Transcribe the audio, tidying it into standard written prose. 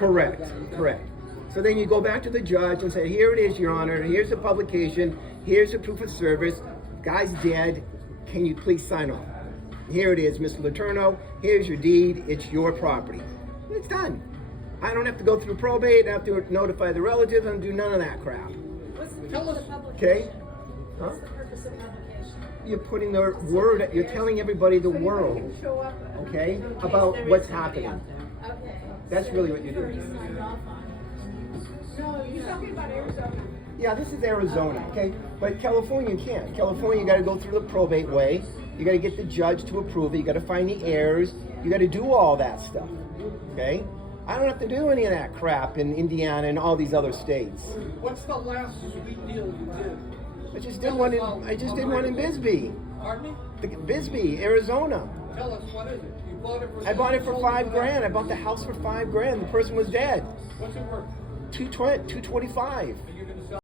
Correct, correct. So then you go back to the judge and say, here it is, Your Honor, here's the publication, here's the proof of service, guy's dead, can you please sign off? Here it is, Mr. Letourneau, here's your deed, it's your property. It's done. I don't have to go through probate, I have to notify the relatives, and do none of that crap. What's the purpose of publication? Okay? Huh? What's the purpose of publication? You're putting the word, you're telling everybody the world, okay, about what's happening. Okay. That's really what you're Already doing. signed off on it. No, you're talking about Arizona. Yeah, this is Arizona, okay? But California you can't. California, you got to go through the probate way. You got to get the judge to approve it. You got to find the heirs. You got to do all that stuff, okay? I don't have to do any of that crap in Indiana and all these other states. What's the last sweet deal you did? I just did one in Bisbee. Pardon me? Bisbee, Arizona. Tell us, what is it? You bought it for... I bought it for $5,000. I bought the house for $5,000. The person was dead. What's it worth? 225. Are you going to sell